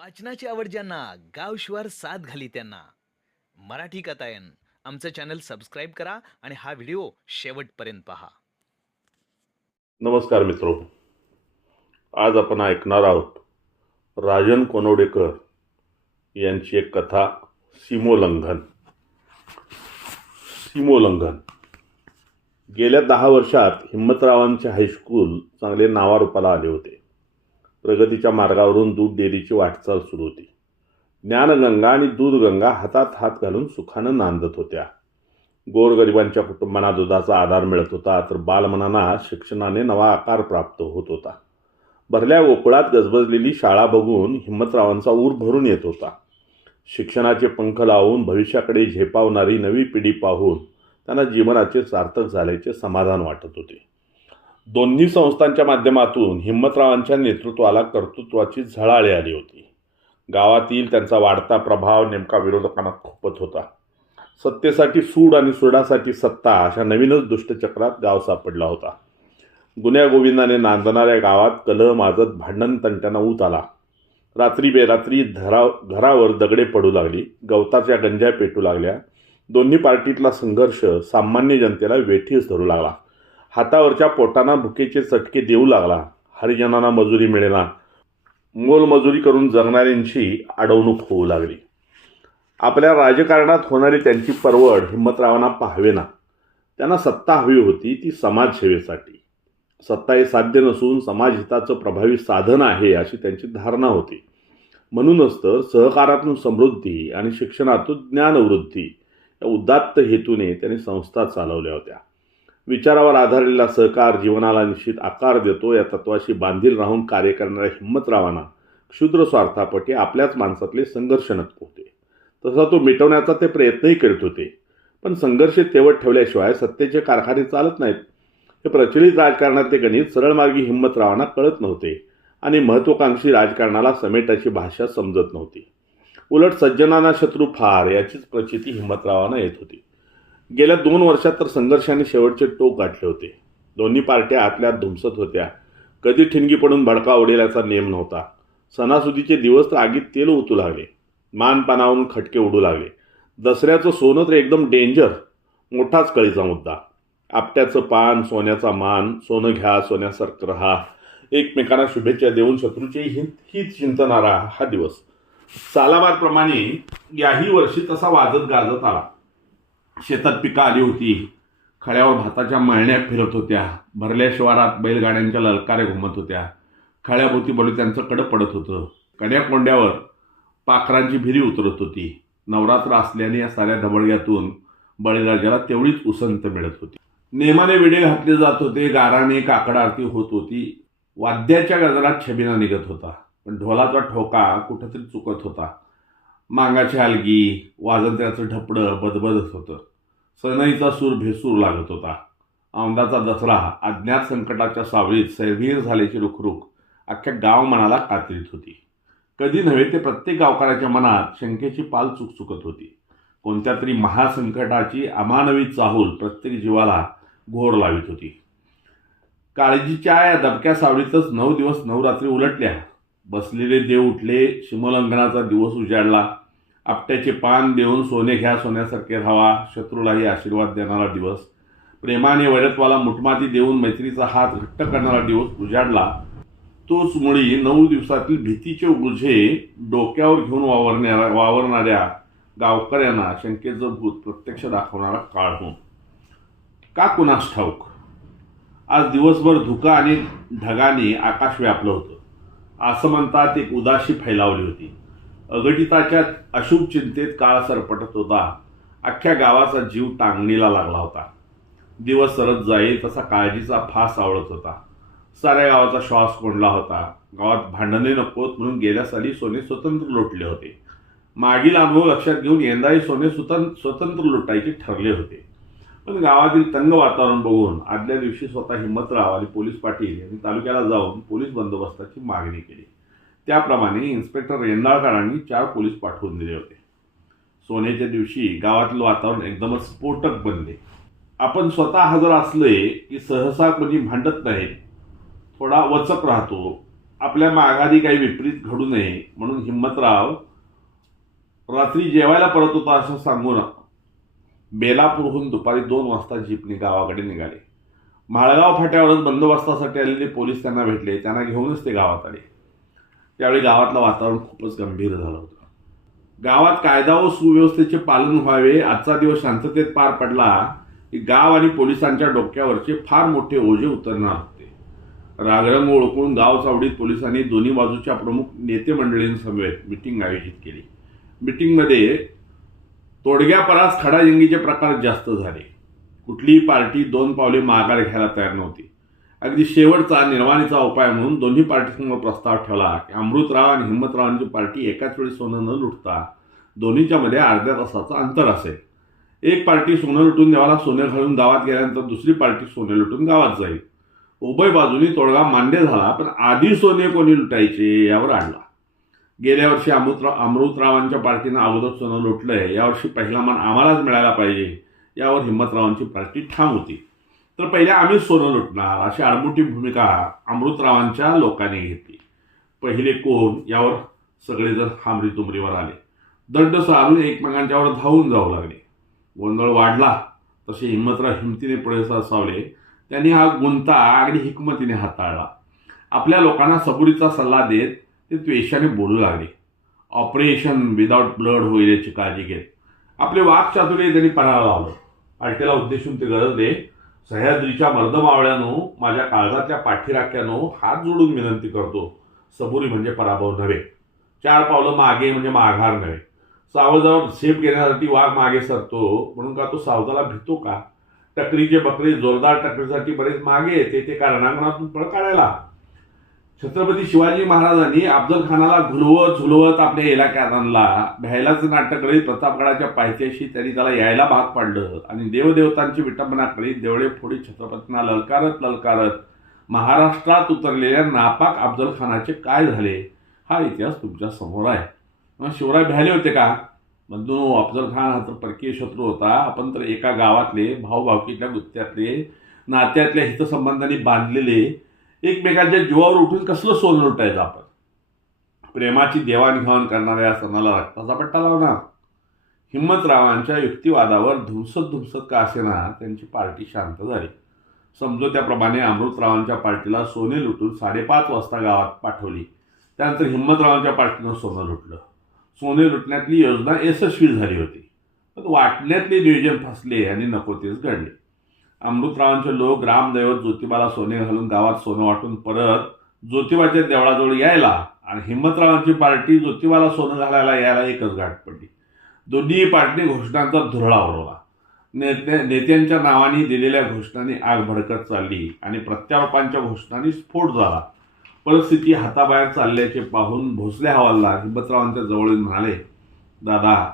वाचनाची आवड ज्यांना गावशिवार साथ घाली त्यांना. मराठी कथायन आमचं चॅनल सबस्क्राईब करा आणि हा व्हिडिओ शेवटपर्यंत पहा. नमस्कार मित्रो. आज आपण ऐकणार आहोत राजन कोनोडेकर यांची एक कथा सीमोल्लंघन. सीमोल्लंघन. गेल्या दहा वर्षात हिम्मतरावांचे हायस्कूल चांगले नावारूपाला आले होते. प्रगतीच्या मार्गावरून दूध डेअरीची वाटचाल सुरू होती. ज्ञानगंगा आणि दूधगंगा हातात हात घालून सुखानं नांदत होत्या. गोरगरिबांच्या कुटुंबांना दुधाचा आधार मिळत होता तर बालमनांना शिक्षणाने नवा आकार प्राप्त होत होता. भरल्या गोकुळात गजबजलेली शाळा बघून हिम्मतरावांचा ऊर भरून येत होता. शिक्षणाचे पंख लावून भविष्याकडे झेपावणारी नवी पिढी पाहून त्यांना जीवनाचे सार्थक झाल्याचे समाधान वाटत होते. दोन्ही संस्थांच्या माध्यमातून हिम्मतरावांच्या नेतृत्वाला कर्तृत्वाची झळाळी आली होती. गावातील त्यांचा वाढता प्रभाव नेमका विरोधकांना खोपत होता. सत्तेसाठी सूड आणि सुडासाठी सत्ता अशा नवीनच दुष्टचक्रात गाव सापडला होता. गुन्ह्यागोविंदाने नांदणाऱ्या गावात कलह माजत भांडण तंट्यांना ऊत आला. रात्री बेरात्री धराव घरावर दगडे पडू लागली गवताच्या गंजा पेटू लागल्या. दोन्ही पार्टीतला संघर्ष सामान्य जनतेला वेठीस धरू लागला. हातावरच्या पोटांना भुकेचे चटके देऊ लागला. हरिजनांना मजुरी मिळेना. मोलमजुरी करून जगणाऱ्यांची अडवणूक होऊ लागली. आपल्या राजकारणात होणारी त्यांची परवड हिंमतरावांना पाहावेना. त्यांना सत्ता हवी होती ती समाजसेवेसाठी. सत्ता हे साध्य नसून समाजहिताचं प्रभावी साधन आहे अशी त्यांची धारणा होती. म्हणूनच तर सहकारातून समृद्धी आणि शिक्षणातून ज्ञानवृद्धी या उदात्त हेतूने त्यांनी संस्था चालवल्या होत्या. विचारावर आधारलेला सहकार जीवनाला निश्चित आकार देतो या तत्वाशी बांधील राहून कार्य करणाऱ्या हिंमतरावांना क्षुद्र स्वार्थापटी आपल्याच माणसातले संघर्ष नको होते तसा तो मिटवण्याचा ते प्रयत्नही करीत होते. पण संघर्ष तेवट ठेवल्याशिवाय सत्तेचे कारखाने चालत नाहीत. हे प्रचलित राजकारणातले गणित सरळमार्गी हिम्मतरावांना कळत नव्हते आणि महत्त्वाकांक्षी राजकारणाला समेटाची भाषा समजत नव्हती. उलट सज्जनांना शत्रू फार याचीच प्रचिती हिम्मतरावांना येत होती. गेल्या दोन वर्षात तर संघर्षाने शेवटचे टोक गाठले होते. दोन्ही पार्ट्या आतल्यात धुमसत होत्या. कधी ठिणगी पडून भडका उडेल याचा नेम नव्हता. सणासुदीचे दिवस तर आगीत तेल उतू लागले. मानपानावरून खटके उडू लागले. दसऱ्याचं सोनं तर एकदम डेंजर मोठाच कळीचा मुद्दा. आपट्याचं पान सोन्याचा मान सोनं घ्या सोन्यासारखं रहा एकमेकांना शुभेच्छा देऊन शत्रूचे हित हित चिंतणारा हा दिवस. सालाबादप्रमाणे याही वर्षी तसा वाजत गाजत आला. शेतात पिकं आली होती. खळ्यावर भाताच्या मळण्या फिरत होत्या. भरल्या शिवारात बैलगाड्यांच्या ललकारे घुमत होत्या. खळ्याभोवती बलुत्यांचं कडं पडत होतं. कड्या कोंड्यावर पाखरांची भिरी उतरत होती. नवरात्र असल्याने या साऱ्या धबडग्यातून बळीराजाला तेवढीच उसंत मिळत होती. नेमाने विडे घातले जात होते. गाराने काकड आरती होत होती. वाद्याच्या गजरात छबिना निघत होता. पण ढोलाचा ठोका कुठंतरी चुकत होता. मांगाची हलगी वाजंत्र्याचं ढपडं बदबदत होतं. सनईचा सूर भेसूर लागत होता. औंदाचा दसरा अज्ञात संकटाच्या सावळीत सैवीर झाल्याची रुखरुख अख्ख्या गाव मनाला कातरीत होती. कधी नव्हे ते प्रत्येक गावकऱ्याच्या मनात शंकेची पाल चुकचुकत होती. कोणत्या तरी महासंकटाची अमानवी चाहूल प्रत्येक जीवाला घोर लावित होती. काळजीच्या या दबक्या सावळीतच नऊ दिवस नऊ रात्री उलटल्या. बसलेले देव उठले शिमोल्लंघनाचा दिवस उजाडला. आपट्याचे पान देऊन सोने घ्या सोन्यासारखे राहावा शत्रूलाही आशीर्वाद देणारा दिवस. प्रेमाने वैरत्वाला मुठमाती देऊन मैत्रीचा हात घट्ट करणारा दिवस उजाडला. तोच मुळी नऊ दिवसातील भीतीचे उर्झे डोक्यावर घेऊन वावरणाऱ्या वावरणाऱ्या गावकऱ्यांना शंकेचं भूत प्रत्यक्ष दाखवणारा काळ होऊन. का कुणास ठाऊक? आज दिवसभर धुका आणि ढगाने आकाश व्यापलं होतं. असं म्हणतात एक उदाशी फैलावली होती. अघटिताच्या अशुभ चिंतेत काळ सरपटत होता. अख्ख्या गावाचा जीव टांगणीला लागला होता. दिवस सरत जाईल तसा काळजीचा फास आवळत होता. साऱ्या गावाचा श्वास कोंडला होता. गावात भांडणे नकोत म्हणून गेल्या साली सोने स्वतंत्र लुटले होते. मागील अनुभव लक्षात घेऊन यंदाही सोने स्वतंत्र स्वतंत्र लुटायचे ठरले होते. पण गावातील तंग वातावरण बघून आदल्या दिवशी स्वतः हिंमतराव आणि पोलीस पाटील यांनी तालुक्याला जाऊन पोलीस बंदोबस्ताची मागणी केली. त्याप्रमाणे इन्स्पेक्टर रेंदाळकरांनी चार पोलीस पाठवून दिले होते. सोन्याच्या दिवशी गावातलं वातावरण एकदमच स्फोटक बनले. आपण स्वतः हजर असले की सहसा कोणी भांडत नाही. थोडा वचक राहतो. आपल्या माघारी काही विपरीत घडू नये म्हणून हिम्मतराव रात्री जेवायला परत होता असं सांगून बेलापूरहून दुपारी दोन वाजता जीपने गावाकडे निघाले. माळगाव फाट्यावरच बंदोबस्तासाठी आलेले पोलीस त्यांना भेटले. त्यांना घेऊनच ते गावात आले. त्यावेळी गावातलं वातावरण खूपच गंभीर झालं होतं. गावात कायदा व सुव्यवस्थेचे पालन व्हावे आजचा दिवस शांततेत पार पडला की गाव आणि पोलिसांच्या डोक्यावरचे फार मोठे ओझे उतरणार होते. रागरंग ओळखून गाव चावडीत पोलिसांनी दोन्ही बाजूच्या प्रमुख नेते मंडळींसमवेत मिटिंग आयोजित केली. मिटिंगमध्ये तोडग्यापरास खडाजंगीचे प्रकार जास्त झाले. कुठलीही पार्टी दोन पावले माघार घ्यायला तयार नव्हती. अगदी शेवटचा निर्वाणीचा उपाय म्हणून दोन्ही पार्टीसमोर प्रस्ताव ठेवला. की अमृतराव आणि हिंमतरावांची पार्टी एकाच वेळी सोनं न लुटता दोन्हीच्यामध्ये अर्ध्या तासाचं अंतर असेल. एक पार्टी सोनं लुटून देवाला सोने घालून गावात गेल्यानंतर दुसरी पार्टी सोने लुटून गावात जाईल. उभय बाजूनी तोडगा मान्य झाला पण आधी सोने कोणी लुटायचे यावर आणला गेल्या वर्षी अमृतराव अमृतरावांच्या पार्टीनं अगोदर सोनं लुटलं आहे यावर्षी पहिला मान आम्हालाच मिळायला पाहिजे यावर हिंमतरावांची पार्टी ठाम होती. तर पहिल्या आम्हीच सोनं लुटणार अशी आडमुठी भूमिका अमृतरावांच्या लोकांनी घेतली. पहिले कोण? यावर सगळेजण हामरी तुमरीवर आले. दंड सारून एकमेकांच्यावर धावून जाऊ लागले. गोंधळ वाढला तसे हिम्मतराव हिमतीने पुढे सावले त्यांनी हा गुंता अगदी हिकमतीने हाताळला. आपल्या लोकांना सबुरीचा सल्ला देत ते त्वेषाने बोलू लागले. ऑपरेशन विदाऊट ब्लड होईल याची काळजी घेत. आपले वाकचातुर्य त्यांनी पणाला लावलं. पार्टीला उद्देशून ते गरजले सह्याद्रीच्या मर्दमावळ्यानो माझ्या काळजातल्या पाठीराख्यानो हात जोडून विनंती करतो. सबुरी म्हणजे पराभव नव्हे. चार पावलं मागे म्हणजे माघार नव्हे. सावजावर झेप घेण्यासाठी वाघ मागे सरतो म्हणून का तो सावजाला भीतो का? टकरीचे बकरी जोरदार टकरीसाठी बरेच मागे येते ते का रणांगणातून पळ काढायला? छत्रपती शिवाजी महाराजांनी अफजल खानाला घुलवत झुलवत आपल्या इलाक्यात आणला भ्यायलाच नाटक करीत प्रतापगडाच्या पायथ्याशी त्यांनी त्याला यायला भाग पाडलं. आणि देवदेवतांची विटंबना करीत देवळे फोडी छत्रपतींना ललकारत ललकारत महाराष्ट्रात उतरलेल्या नापाक अफजल खानाचे काय झाले? हा इतिहास तुमच्यासमोर आहे. मग शिवराय भ्याले होते का? बंधू अफजल खान हा तर परकीय शत्रू होता. आपण तर एका गावातले भाऊभावकीतल्या गुत्त्यातले नात्यातल्या हितसंबंधांनी बांधलेले एकमेकांच्या जीवावर उठून कसलं सोनं लुटायचं आपण? प्रेमाची देवाणघेवाण करणाऱ्या या सणाला रक्ताचा पट्टा लावणार. हिम्मतरावांच्या युक्तिवादावर धुमसत धुमसत का असेना त्यांची पार्टी शांत झाली. समजोत्याप्रमाणे अमृतरावांच्या पार्टीला सोने लुटून साडेपाच वाजता गावात पाठवली. त्यानंतर हिम्मतरावांच्या पार्टीनं सोनं लुटलं. सोने लुटण्यातली योजना यशस्वी झाली होती. पण वाटण्यातले नियोजन फसले आणि नको तेच घडले. अमृतरावांचे लोक ग्रामदैवत ज्योतिबाला सोने घालून गावात सोनं वाटून परत ज्योतिबाच्या देवळाजवळ यायला आणि हिंमतरावांची पार्टी ज्योतिबाला सोनं घालायला यायला एकच गाठ पडली. दोन्ही पार्टीने घोषणांचा धुरळा उडवला. नेते नेत्यांच्या नावाने दिलेल्या घोषणांनी आग भडकत चालली आणि प्रत्यारोपांच्या घोषणांनी स्फोट झाला. परिस्थिती हाताबाहेर चालल्याचे पाहून भोसले हवालदार हिंमतरावांच्या जवळून म्हणाले दादा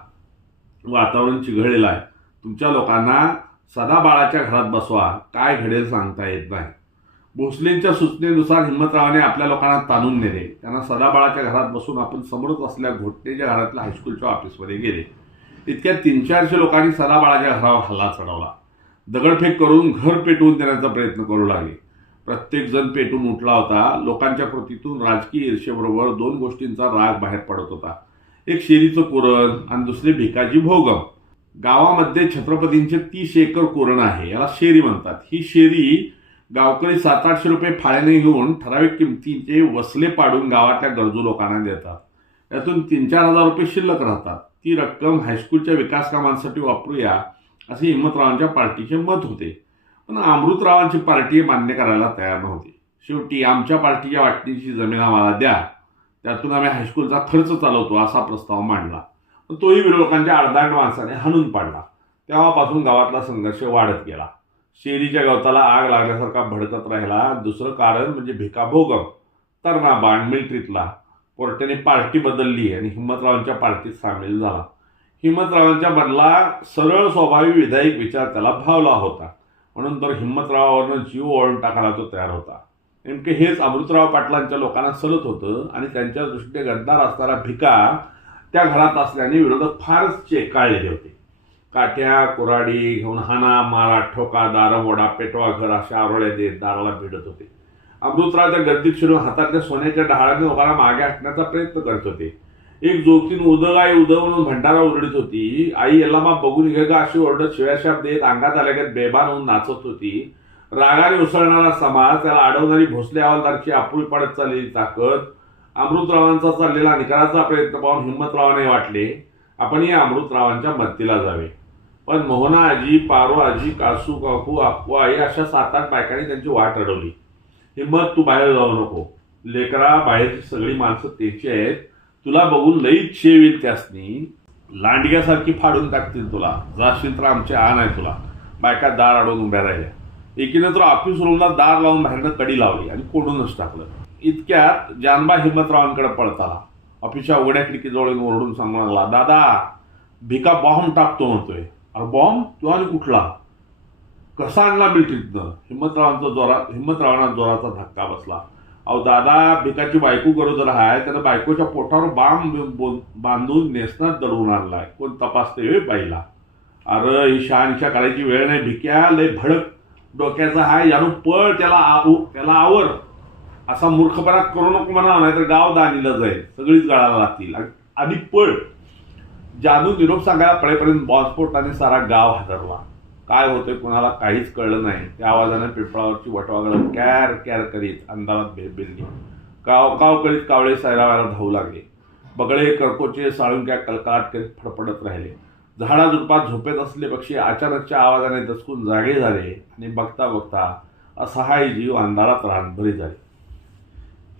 वातावरण चिघळलेलं आहे. तुमच्या लोकांना सदाबाळाच्या घरात बसवा. काय घडेल सांगता येत नाही. भोसलेंच्या सूचनेनुसार हिंमतरावाने आपल्या लोकांना ताणून नेले. त्यांना सदाबाळाच्या घरात बसून आपण समोरच असल्या घोटणेच्या घरातल्या हायस्कूलच्या ऑफिसमध्ये गेले. इतक्या तीन चारशे लोकांनी सदाबाळाच्या घरावर हल्ला चढवला. दगडफेक करून घर पेटवून देण्याचा प्रयत्न करू लागले. प्रत्येकजण पेटून उठला होता. लोकांच्या कृतीतून राजकीय ईर्षेबरोबर दोन गोष्टींचा राग बाहेर पडत होता. एक शेरीचं कुरण आणि दुसरे भिकाजी भोगम. गावामध्ये छत्रपतींचे तीस एकर कोरण आहे याला शेरी म्हणतात. ही शेरी गावकरी सात आठशे रुपये फाळ्याने घेऊन ठराविक किमतीचे वसले पाडून गावातल्या गरजू लोकांना देतात. यातून तीन चार हजार रुपये शिल्लक राहतात. ती रक्कम हायस्कूलच्या विकास कामांसाठी वापरूया असे हिम्मतरावांच्या पार्टीचे मत होते. पण अमृतरावांची पार्टी मान्य करायला तयार नव्हती. शेवटी आमच्या पार्टीच्या वाटणीची जमीन आम्हाला द्या. त्यातून आम्ही हायस्कूलचा खर्च चालवतो असा प्रस्ताव मांडला. तोही विरोधकांच्या अर्धांग माणसाने हाणून पाडला. तेव्हापासून गावातला संघर्ष वाढत गेला. शेरीच्या गवताला आग लागल्यासारखा भडकत राहिला. दुसरं कारण म्हणजे भिकाभोगम तरणा बाण मिलिटरीतला. कोर्टाने पार्टी बदलली आणि हिम्मतरावांच्या पार्टीत सामील झाला. हिंमतरावांच्या मधला सरळ स्वाभाविक विधायक विचार त्याला भावला होता. म्हणून तर हिंमतरावावरनं जीव ओळून टाकायला तो तयार होता. नेमके हेच अमृतराव पाटलांच्या लोकांना सलत होतं आणि त्यांच्या दृष्टीने गद्दार असणारा भिका त्या घरात असल्याने विरोधक फारच चेकाळलेले होते. काठ्या कुराडी घेऊन हाना मारा ठोका दारमोडा पेटवा घर अशा आरोळ्या देत दाराला भिडत होते. अमृतरावच्या गर्दीत शिरून हातातल्या सोन्याच्या डहाळाने लोकांना मागे हटण्याचा प्रयत्न करत होते. एक जोगतीन उदग आई उदग म्हणून भंडारा उरडीत होती. आई यल्लामा बघून घे गा अशी ओरडत शिव्याशाप देत अंगात आल्यागत बेभान होऊन नाचत होती. रागाने उसळणारा समाज त्याला अडवणारी भोसले हवालदारची आपुळी पडत चाललेली ताकद अमृतरावांचा चाललेला निकालाचा प्रयत्न पाहून हिंमतरावाने वाटले आपण या अमृतरावांच्या मदतीला जावे. पण मोहना आजी पारो आजी कासू काकू आपू आई अशा सात आठ बायकांनी त्यांची वाट अडवली. हिम्मत तू बाहेर जाऊ नको. लेकरा बाहेरची सगळी माणसं त्याची आहेत. तुला बघून लईच शेव येईल त्यासनी. लांडग्यासारखी फाडून टाकतील तुला. जाशील तर आमचे आण आहे तुला. बायका दार अडवून उभ्या राहिल्या. एकीनं तर ऑफिस रूमला दार लावून बाहेरनं कडी लावली आणि कोंडूनच टाकलं. इतक्यात जानबा हिम्मतरावांकडे पळताला. ऑफिसच्या उघड्या खिडकीजवळ ओरडून सांगू लागला दादा भिका बॉम्ब टाकतो म्हणतोय. अरे बॉम्ब? तो आणि कुठला? कसा आणला मिलिटरीतनं हिम्मतरावांचा जोरा हिम्मतरावांना जोराचा धक्का बसला. अहो दादा भिकाची बायको गरोदर आहे त्यानं बायकोच्या पोटावर बाम बांधून नेसनात दडवून आणलाय. कोण तपासते वेळ पाहिला अरे ही शहानिशा करायची वेळ नाही भिक्या लय भडक. डोक्याचा हाय यानं पळ त्याला आऊ त्याला आवर. असा मूर्खपणा करू नको म्हणा नाहीतर गाव दानीला जाईल. सगळीच गळाला लागतील. आणि- पळ. जानू निरोप सांगायला पळेपर्यंत बॉम्बस्फोटाने सारा गाव हादरला. काय होतंय कुणाला काहीच कळलं नाही. त्या आवाजाने पिंपळावरची वटवागळ कॅर कॅर करीत अंधारात भेदबिरली काव काव करीत कावळे सैरावायला धावू लागले. बगळे करकोचे साळुंक्या कलकाट करीत फडफडत राहिले. झाडाझुडपात झोपेत असले पक्षी अचानकच्या आवाजाने दचकून जागे झाले आणि बघता बघता असहाय जीव अंधारात रानभरी झाले.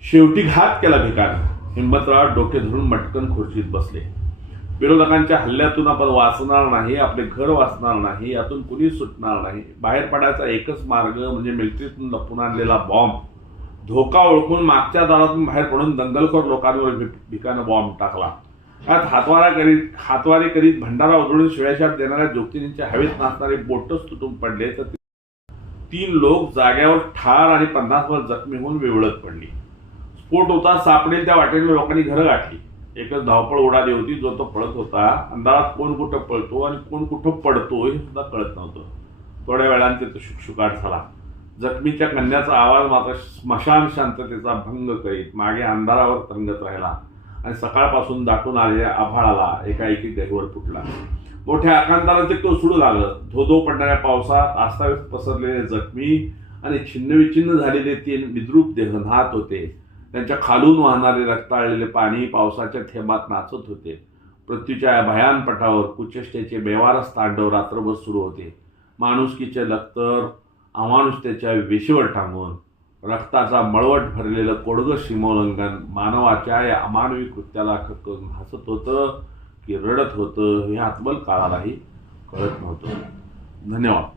शेवटी घात केला भिकानं हिंमतराव डोके धरून मटकन खुर्चीत बसले. विरोधकांच्या हल्ल्यातून आपण वाचणार नाही आपले घर वाचणार नाही यातून कुणी सुटणार नाही. बाहेर पडायचा एकच मार्ग म्हणजे मिलिटरीतून लपून आणलेला बॉम्ब. धोका ओळखून मागच्या दारातून बाहेर पडून दंगलखोर लोकांवर भि- भिकानं बॉम्ब टाकला. त्यात हातवारा करीत हातवारी करीत भंडारा उधळून शिळ्याशात देणाऱ्या जोगतिनींच्या हवेत नाचणारे बोटच तुटून पडले तर तीन लोक जाग्यावर ठार आणि पन्नासवर जखमी होऊन विवळत पडली. स्फोट होता सापडेल त्या वाटेने लोकांनी घरं गाठली. एकच धावपळ उडाली होती जो तो पळत होता. अंधारात कोण कुठं पळतो आणि कोण कुठं पडतो हे सुद्धा कळत नव्हतं. थोड्या वेळाने तो शुकशुकाट झाला. जखमीच्या कन्याचा आवाज मात्र स्मशान शांततेचा भंग करीत मागे अंधारावर तरंगत राहिला आणि सकाळपासून दाटून आलेल्या आभाळाला एकाएकी गहिवर फुटला. मोठ्या आकांताला ते कोसळू लागलं. धोधो पडणाऱ्या पावसात आस्थाव्यस्त पसरलेले जखमी आणि छिन्नविछिन्न झालेले तीन विद्रूप देह नाहत होते. त्यांच्या खालून वाहणारे रक्ताळलेले पाणी पावसाच्या थेंबात नाचत होते. पृथ्वीच्या भयान पटावर कुचेष्टेचे बेवारस तांडव रात्रभर सुरू होते. माणुसकीचे लक्तर अमानुषतेच्या विशीवर टांगून रक्ताचा मळवट भरलेलं कोडगं सीमोल्लंघन मानवाच्या या अमानवी कृत्याला करून हसत होतं की रडत होतं हे आत्मल काळालाही कळत नव्हतं. धन्यवाद.